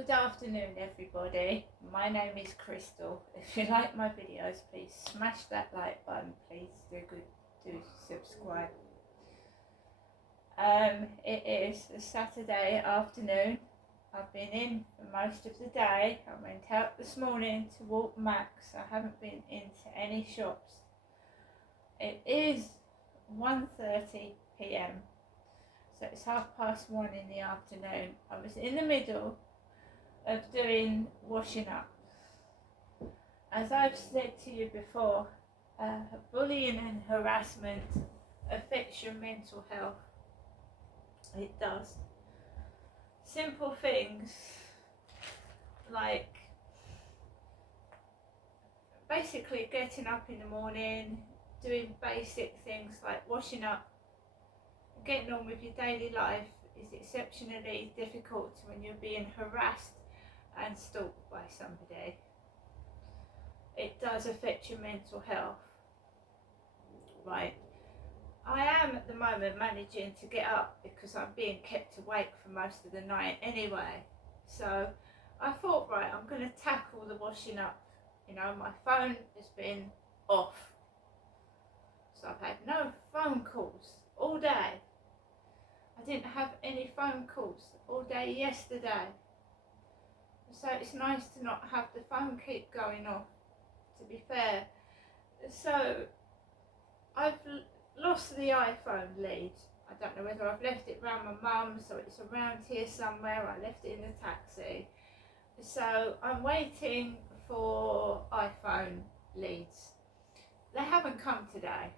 Good afternoon everybody, my name is Crystal. If you like my videos, please smash that like button, please do subscribe. It is a Saturday afternoon. I've been in for most of the day. I went out this morning to walk Max. I haven't been into any shops. It is 1:30 p.m. so it's 1:30 in the afternoon. I was in the middle of doing washing up. As I've said to you before, bullying and harassment affects your mental health. It does. Simple things like basically getting up in the morning, doing basic things like washing up, getting on with your daily life is exceptionally difficult when you're being harassed and stalked by somebody. It does affect your mental health. Right. I am at the moment managing to get up because I'm being kept awake for most of the night anyway. So I thought, right, I'm going to tackle the washing up. You know, my phone has been off. So I've had no phone calls all day. I didn't have any phone calls all day yesterday. So it's nice to not have the phone keep going off, to be fair. So I've lost the iPhone lead. I don't know whether I've left it around my mum's or it's around here somewhere. I left it in the taxi. So I'm waiting for iPhone leads. They haven't come today.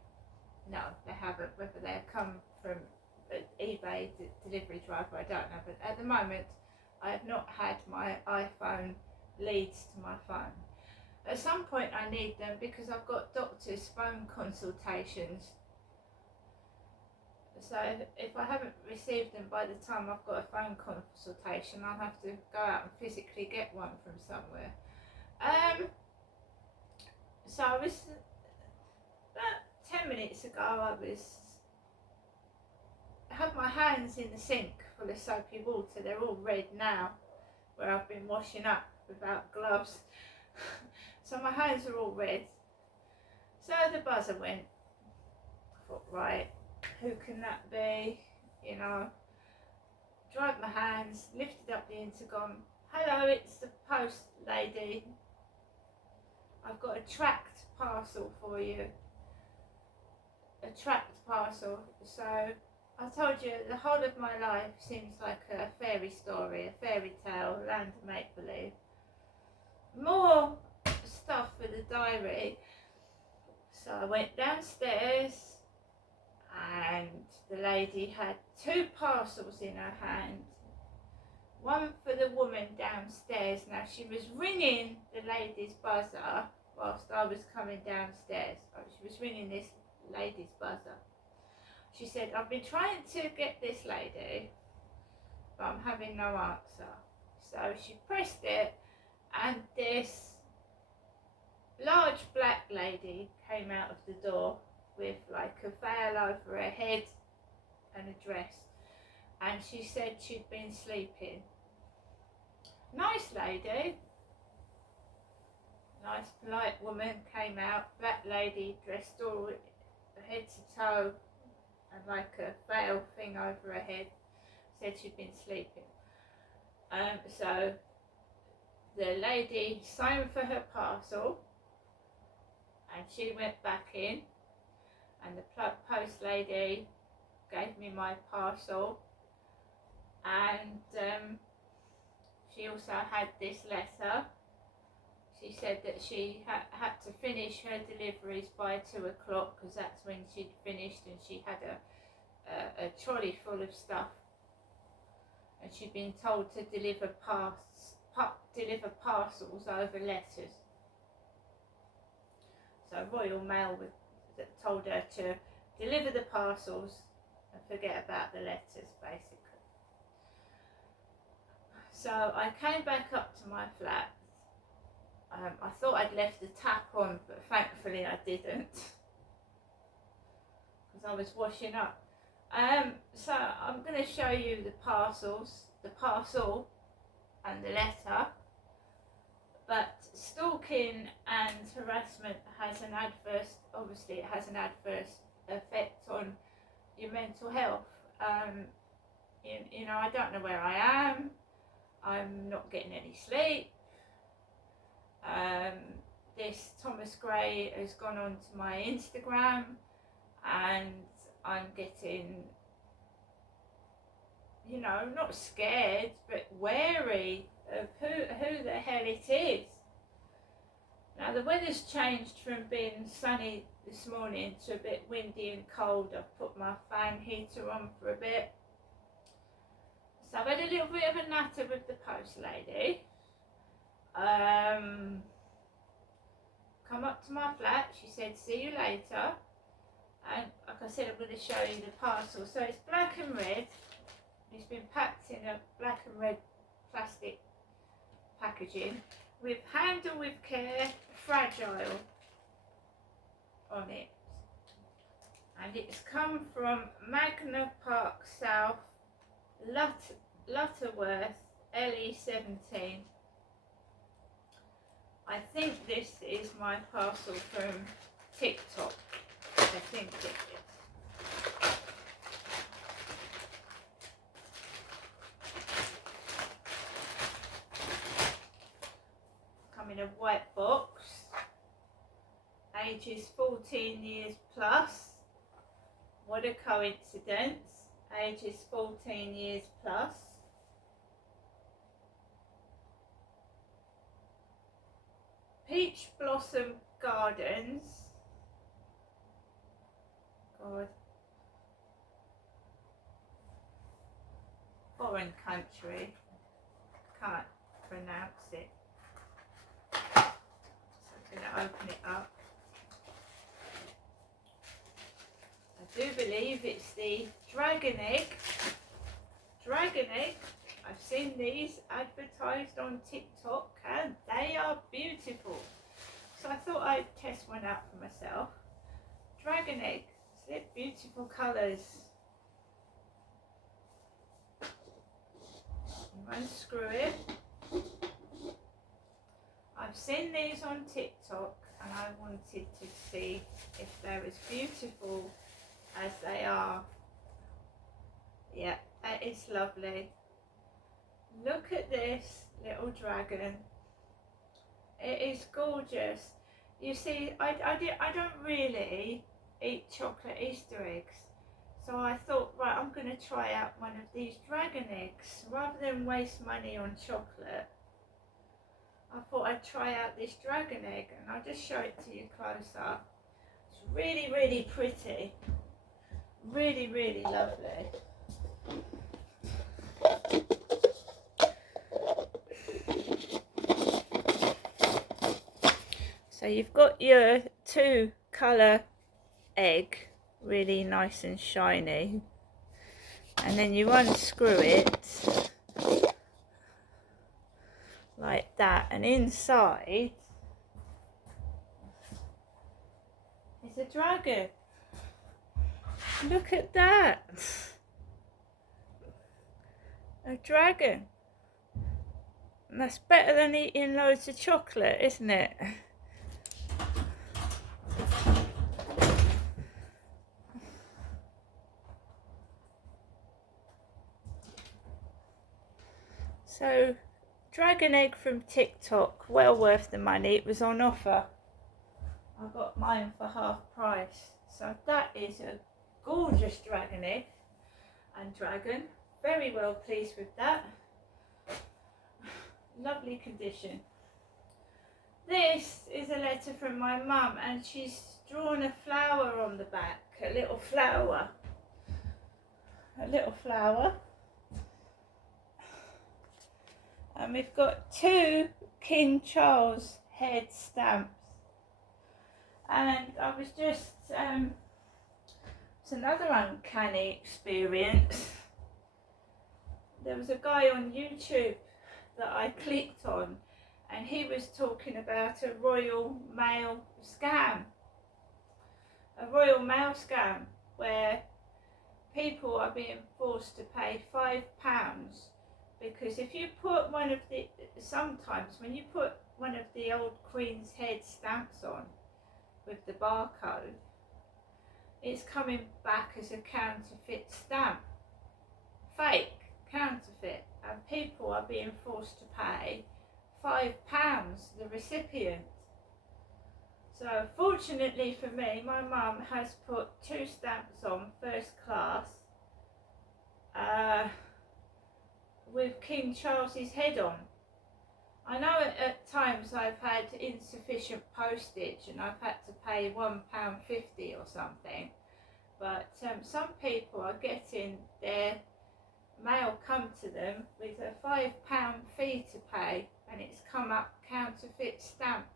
No, they haven't. Whether they've come from eBay delivery driver, I don't know. But at the moment, I have not had my iPhone leads to my phone. At some point I need them because I've got doctor's phone consultations. So if I haven't received them by the time I've got a phone consultation, I'll have to go out and physically get one from somewhere. So I was, about 10 minutes ago, I had my hands in the sink full of soapy water. They're all red now, where I've been washing up without gloves. So my hands are all red. So the buzzer went. I thought, right, who can that be? You know, dried my hands, lifted up the intercom. Hello, it's the post lady. I've got a tracked parcel for you. A tracked parcel. So I told you, the whole of my life seems like a fairy story, a fairy tale, land of make-believe. More stuff for the diary. So I went downstairs and the lady had 2 parcels in her hand. One for the woman downstairs. Now she was ringing the lady's buzzer whilst I was coming downstairs. She was ringing this lady's buzzer. She said, I've been trying to get this lady, but I'm having no answer. So she pressed it and this large black lady came out of the door with like a veil over her head and a dress, and she said she'd been sleeping. Nice lady, nice polite woman came out, black lady dressed all head to toe and like a veil thing over her head, said she'd been sleeping. So the lady signed for her parcel and she went back in, and the post lady gave me my parcel, and she also had this letter. She said that she had to finish her deliveries by 2 o'clock because that's when she'd finished, and she had a trolley full of stuff, and she'd been told to deliver parcels over letters. So Royal Mail told her to deliver the parcels and forget about the letters, basically. So I came back up to my flat. I thought I'd left the tap on, but thankfully I didn't, because I was washing up. So I'm going to show you the parcels, the parcel and the letter, but stalking and harassment has an adverse, obviously it has an adverse effect on your mental health. You know, I don't know where I am, I'm not getting any sleep. This Thomas Gray has gone on to my Instagram, and I'm getting, you know, not scared, but wary of who the hell it is. Now the weather's changed from being sunny this morning to a bit windy and cold. I've put my fan heater on for a bit. So I've had a little bit of a natter with the post lady. Come up to my flat, she said see you later, and like I said, I'm going to show you the parcel. So it's black and red, it's been packed in a black and red plastic packaging with handle with care, fragile on it, and it's come from Magna Park South, Lutterworth, LE17. I think this is my parcel from TikTok. I think it is. Come in a white box. Ages 14 years plus. What a coincidence. Ages 14 years plus. Peach Blossom Gardens. God. Foreign country. Can't pronounce it. So I'm going to open it up. I do believe it's the dragon egg. Dragon egg. I've seen these advertised on TikTok and they are beautiful. So I thought I'd test one out for myself. Dragon egg. They're beautiful colours. You unscrew it. I've seen these on TikTok and I wanted to see if they're as beautiful as they are. Yeah, that is lovely. Look at this little dragon. It is gorgeous. You see, I don't really eat chocolate Easter eggs. So I thought, right, I'm going to try out one of these dragon eggs. Rather than waste money on chocolate, I thought I'd try out this dragon egg, and I'll just show it to you close up. It's really, really pretty. Really, really lovely. So you've got your 2-colour egg, really nice and shiny, and then you unscrew it like that, and inside is a dragon. Look at that, a dragon. And that's better than eating loads of chocolate, isn't it? So, dragon egg from TikTok, well worth the money. It was on offer. I got mine for half price. So that is a gorgeous dragon egg and dragon. Very well pleased with that. Lovely condition. This is a letter from my mum, and she's drawn a flower on the back. A little flower. A little flower. And we've got 2 King Charles head stamps. And I was just, it's another uncanny experience. There was a guy on YouTube that I clicked on, and he was talking about a Royal Mail scam. A Royal Mail scam where people are being forced to pay £5 because if you put sometimes when you put one of the old Queen's Head stamps on with the barcode, it's coming back as a counterfeit stamp, fake counterfeit, and people are being forced to pay £5, the recipient. So fortunately for me, my mum has put 2 stamps on first class with King Charles's head on. I know at times I've had insufficient postage and I've had to pay £1.50 or something, but some people are getting their mail come to them with a £5 fee to pay, and it's come up counterfeit stamp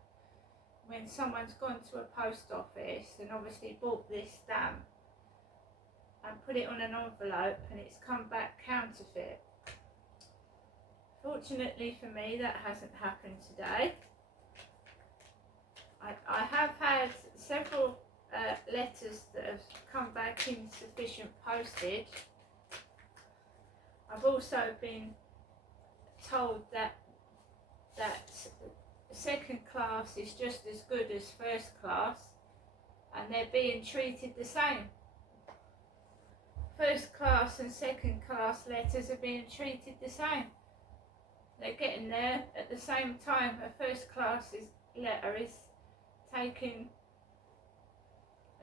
when someone's gone to a post office and obviously bought this stamp and put it on an envelope and it's come back counterfeit. Fortunately for me, that hasn't happened today. I have had several letters that have come back insufficient postage. I've also been told that second class is just as good as first class and they're being treated the same. First class and second class letters are being treated the same. They're getting there at the same time. A first class letter is taking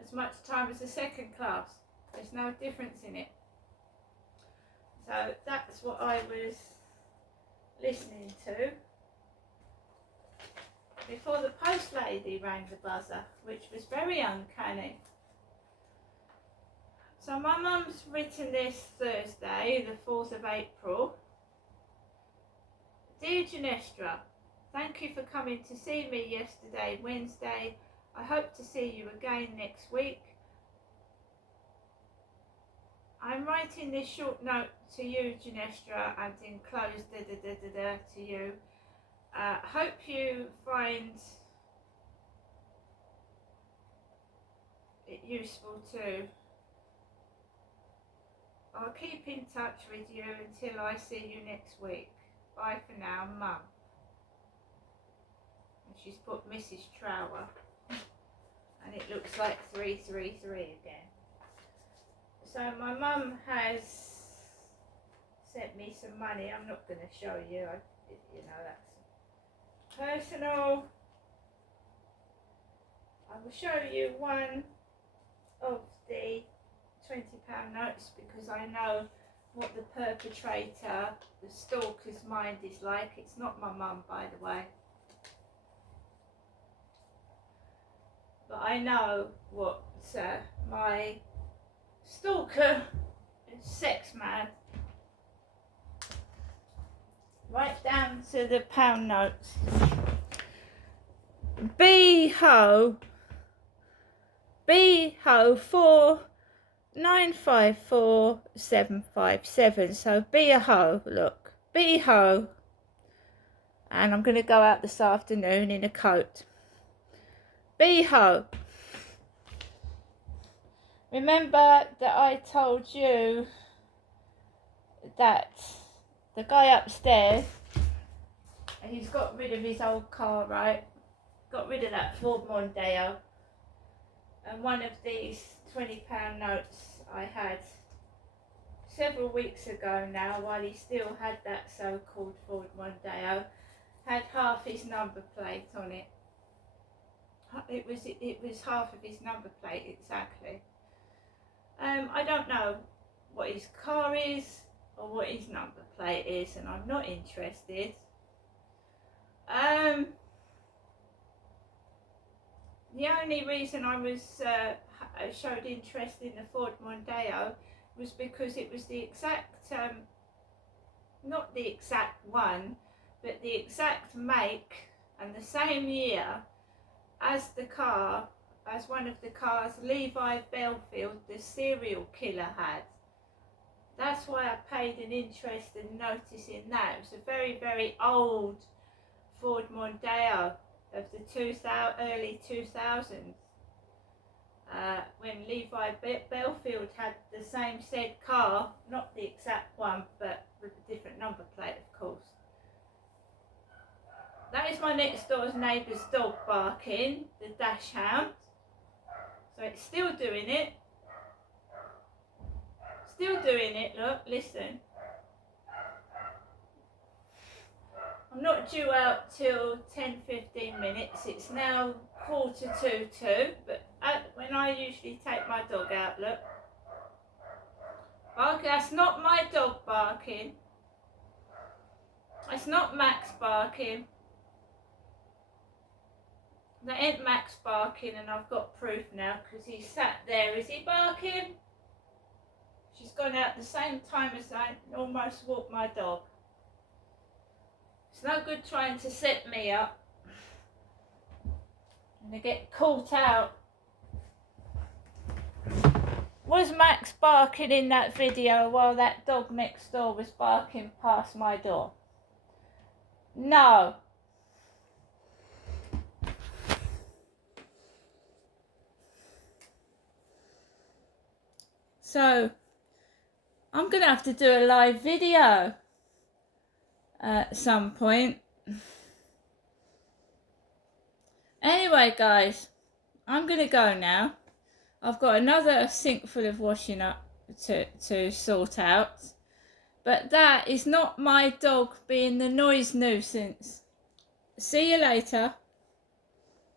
as much time as a second class. There's no difference in it. So that's what I was listening to before the post lady rang the buzzer, which was very uncanny. So my mum's written this Thursday, the 4th of April. Dear Ginestra, thank you for coming to see me yesterday, Wednesday. I hope to see you again next week. I'm writing this short note to you, Ginestra, and enclosed to you. Hope you find it useful too. I'll keep in touch with you until I see you next week. Bye for now, Mum. And she's put Mrs. Trower, and it looks like 333 again. So my mum has sent me some money. I'm not going to show you. You know, that's personal. I will show you one of the £20 notes because I know what the perpetrator, the stalker's mind is like. It's not my mum, by the way. But I know what my stalker is, sex mad. Right down to the pound notes. B-ho 4954757. So be a ho, look, be ho. And I'm going to go out this afternoon in a coat. Be ho. Remember that I told you that the guy upstairs, he's got rid of his old car, right? Got rid of that Ford Mondeo. And one of these £20 notes I had several weeks ago now, while he still had that so-called Ford Mondeo, had half his number plate on it. It was half of his number plate exactly. I don't know what his car is or what his number plate is, and I'm not interested. The only reason I showed interest in the Ford Mondeo was because it was the exact, not the exact one, but the exact make and the same year as one of the cars Levi Belfield, the serial killer, had. That's why I paid an interest in noticing that. It was a very, very old Ford Mondeo of the early 2000s, when when Levi Belfield had the same said car, not the exact one, but with a different number plate, of course. That is my next door's neighbour's dog barking, the dachshund. So it's still doing it. Still doing it, look, listen. I'm not due out till 10-15 minutes. It's now 1:45, but when I usually take my dog out, look. Barking, that's not my dog barking. It's not Max barking. That ain't Max barking, and I've got proof now because he sat there. Is he barking? She's gone out the same time as I almost walked my dog. It's no good trying to set me up and to get caught out. Was Max barking in that video while that dog next door was barking past my door? No. So, I'm going to have to do a live video at some point. Anyway, guys, I'm going to go now. I've got another sink full of washing up to sort out. But that is not my dog being the noise nuisance. See you later.